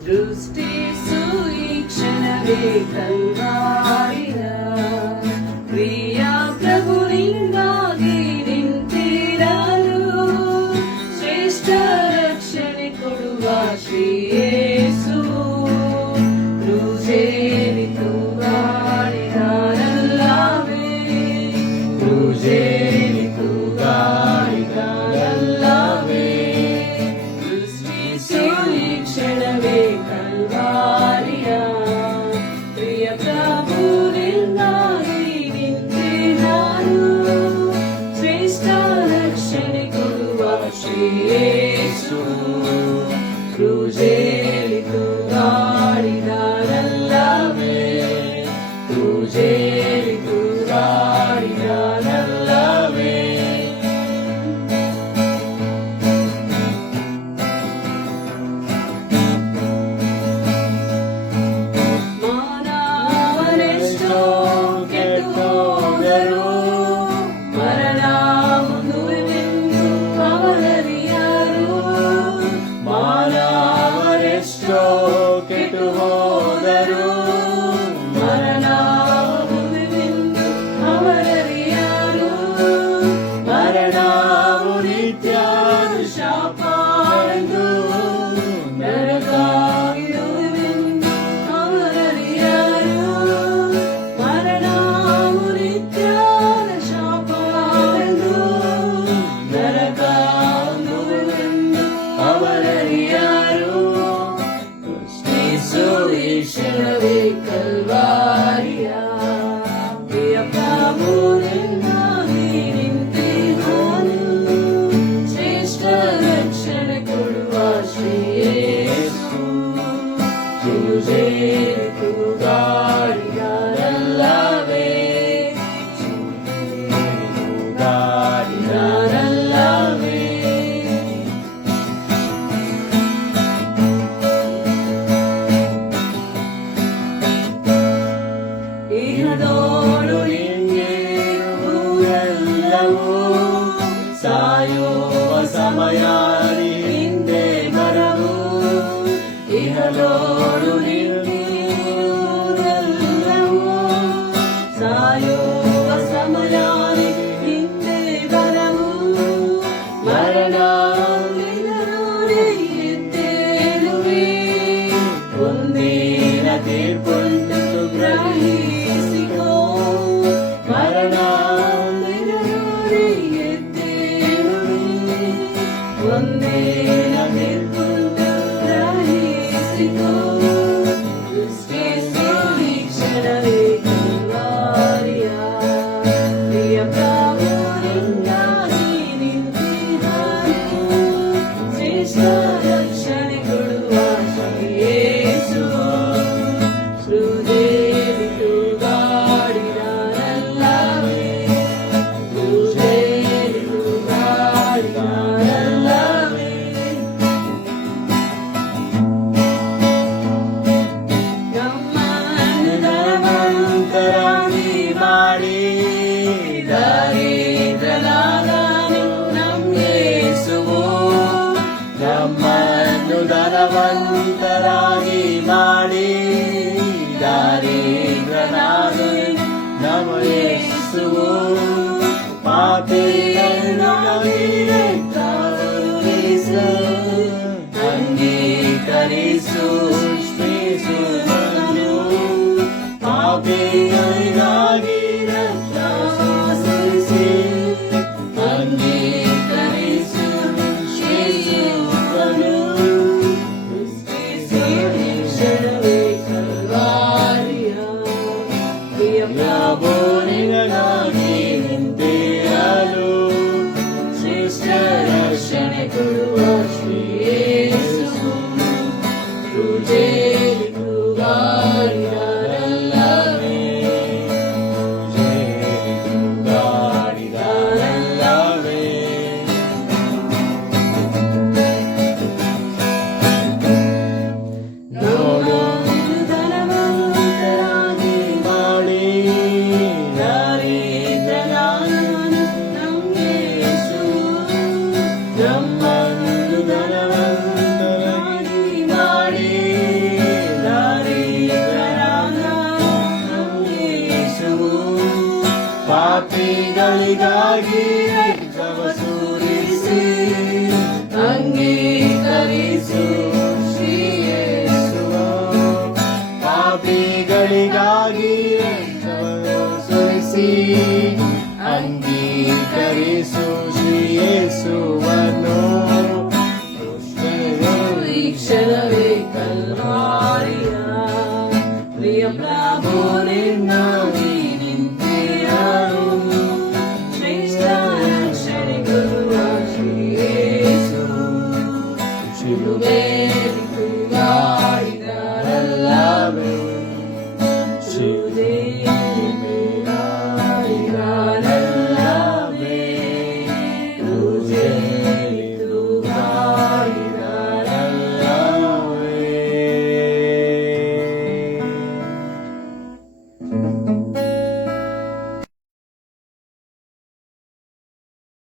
ದೃಷ್ಟಿಸು ಈ ಕ್ಷಣವೇ ಕಲ್ವಾರಿಯ ಪ್ರಿಯ ಪ್ರಭು ನಿಂಗಾಗಿ ನಿಂತಿರಲು ಶ್ರೇಷ್ಠ ರಕ್ಷಣೆ ಕೊಡುವ ಶ್ರೀ ಯೇಸು ಕ್ರೂಜೇರಿ ತೂಗಾಡಿದನಲ್ಲವೇ ಕ್ರೂಜೇರಿ ತೂಗಾಡಿದನಲ್ಲವೇ ದೃಷ್ಟಿಸು ಈ ಕ್ಷಣವೇ ಕಲ್ವಾರಿಯ ಪ್ರಿಯ ಪ್ರಭು ನಿಂಗಾಗಿ ನಿಂತಿರಲು ಶ್ರೇಷ್ಠ ರಕ್ಷಣೆ ಕೊಡುವ ಶ್ರೀ ಯೇಸು ಕ್ರೂಜೇರಿ ತೂಗಾಡಿದನಲ್ಲವೇ ಕ್ರೂಜೇರಿ ತೂಗಾಡಿದನಲ್ಲವೇ ಮಾನವನೆಷ್ಟೋ ಕೆಟ್ಟು ಹೋದರು ಮರಣ ಮುಂದುವೆಂದು ಅವರರಿಯರು ಮಾನವರೆಷ್ಟೋ ಕೆಟ್ಟು ಹೋದರು ಮರಣ ಮುಂದುವೆಂದು ಅವರರಿಯರು ಮರಣವು ನಿತ್ಯದ ಶಾಪ ಎಂದು ನರಕಾಗಿರುವೆಂದು ಅವರರಿಯರು ಮರಣವು ನಿತ್ಯದ ಶಾಪ ಎಂದು ನರಕಾಗಿರುವೆಂದು ಅವರರಿಯರು ದೃಷ್ಟಿಸು ಈ ಕ್ಷಣವೇ ಕಲ್ವಾರಿಯ ಪ್ರಿಯ ಪ್ರಭು ನಿಂಗಾಗಿ ನಿಂತಿರಲು ಶ್ರೇಷ್ಠ ರಕ್ಷಣೆ ಕೊಡುವ ಶ್ರೀ ಯೇಸು ಕ್ರೂಜೇರಿ ತೂಗಾಡಿದನಲ್ಲವೇ ತೂಗಾಡಿದನಲ್ಲವೇ ಇಹದೋಳು ನಿಂಗೆ ಊರೆಲ್ಲವೂ ಸಾಯುವ ಸಮಯ ಹಿಂದೆ ಬರವು ಇಹದೋಳು ನಿಂಗೆ ಊರೆಲ್ಲವೂ ಸಾಯುವ ಸಮಯ ಹಿಂದೆ ಬರವು ಮರಣ ಎದ್ದೇಳುವೆ ಒಂದಿನ ತೀರ್ಪುಂಟು ಗ್ರಹಿಸಿಕೋ ಮರಣ ಎದ್ದೇಳುವೆ ಒಂದಿನ ತೀರ್ಪುಂಟು ಗ್ರಹಿಸಿಕೋ ದೃಷ್ಟಿಸು ಈ ಕ್ಷಣವೇ ಕಲ್ವಾರಿಯ ಪ್ರಿಯ ಪ್ರಭು ನಿಂಗಾಗಿ ನಿಂತಿರಲು ಶ್ರೇಷ್ಠ ರಕ್ಷಣೆ ಕೊಡುವ ಶ್ರೀ ಯೇಸು ಕ್ರೂಜೇರಿ ತೂಗಾಡಿದನಲ್ಲವೇ ಕ್ರೂಜೇರಿ ತೂಗಾಡಿದನಲ್ಲವೇ ನಮ್ಮನ್ನು ಧನವಂತರಾಗಿ ಮಾಡಿ ದರಿದ್ರನಾದನು ನಮ್ಮ ಯೇಸುವು ನಮ್ಮನ್ನು ಧನವಂತರಾಗಿ ಮಾಡಿ ದರಿದ್ರನಾದನು ನಮ್ಮ ಯೇಸುವು ಪಾಪಿಗಳಾಗಿ ಕರುಣಿಸು ಅಂಗೀಕರಿಸು ಶ್ರೀಸುವನು ಪಾಪಿಗಳಿಗಾಗಿ ರಕ್ಷಿಸಿ ಅಂಗೀಕರಿಸು ಶ್ರೀಸುವನು ದೃಷ್ಟಿಸು ಈ ಕ್ಷಣವೇ ಕಲ್ವಾರಿಯ ಪ್ರಿಯ ಪ್ರಭು ನಿನಗಾಗಿ ನಿಂತಿರಲು ಶ್ರೇಷ್ಠ ರಕ್ಷಣೆ ಕೊಡುವ ಶ್ರೀ ಯೇಸು ಕ್ರೂಜೇರಿ ತೂಗಾಡಿದನಲ್ಲವೇ ಕ್ರೂಜೇರಿ ತೂಗಾಡಿದನಲ್ಲವೇ ನೋಡು ಧನವಂತರಾಗಿ ಮಾಡಿ ದರಿದ್ರನಾದನು ನಮ್ಮ ಯೇಸು ನಮ್ಮನ್ನು ಧನವಂತರಾಗಿ ಮಾಡಿ ಪಾಪಿಗಳಿಗಾಗಿ ರಕ್ತವ ಸುರಿಸಿ ಅಂಗೀಕರಿಸು ಶ್ರೀ ಯೇಸುವ. ಪಾಪಿಗಳಿಗಾಗಿ ರಕ್ತವ ಸುರಿಸಿ ಅಂಗೀಕರಿಸು ಶ್ರೀ ಯೇಸುವನ್ನು. ಈ ಕ್ಷಣವೇ ಕಲ್ವಾರಿ